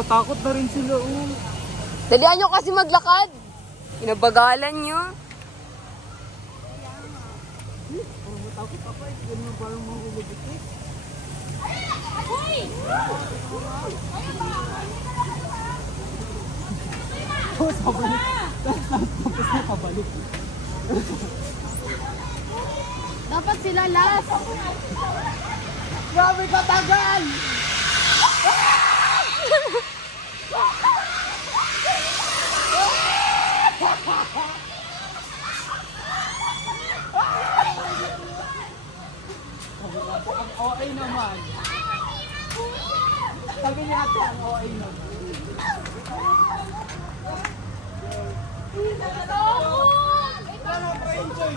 Takot na rin sila, oh. Dalihan nyo kasi maglakad. Inabagalan nyo. Parang matakot ako eh. Ganun parang mga ulubit. Tapos pabalik. Tapos na pabalik. Dapat sila last. Grabe katagal! Ang OA naman. Sabi ni ate, ang OA naman. Enjoy.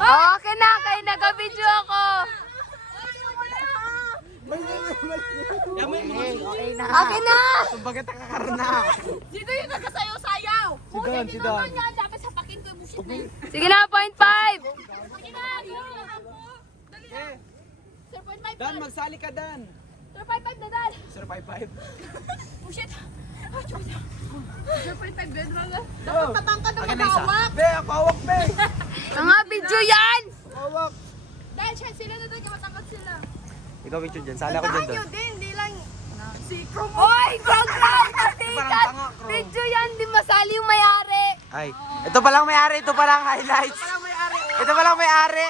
Okay na, kayo nag-video ako. Okay na. Bakit nakakarna? Sino yung nagkasayaw-sayaw? Si Don. Yan, dapat sapakin ko yung busit na yun. Sige na, 0.5. Sige na, dito na ako. Dali na. 0.5 Dan, magsali ka, Dan. 0.5 na dal. 055. Busit. 0.5 bedroom na. Dapat Patangkad na Akin na isa. mag-hawak. Be, ako hawak, be. Mga video yan. Hawak. Dahil siya sila na doon, matangkad sila. Ikaw, Victor, dyan. Sali ako dyan, Don. Din, di lang. Si Chrome. Oy, program kasi Parang kat. tanga, Crow. Video yan, di masali yung may-ari. Ay, ito palang may-ari. Ito palang highlights. Ito palang may-ari.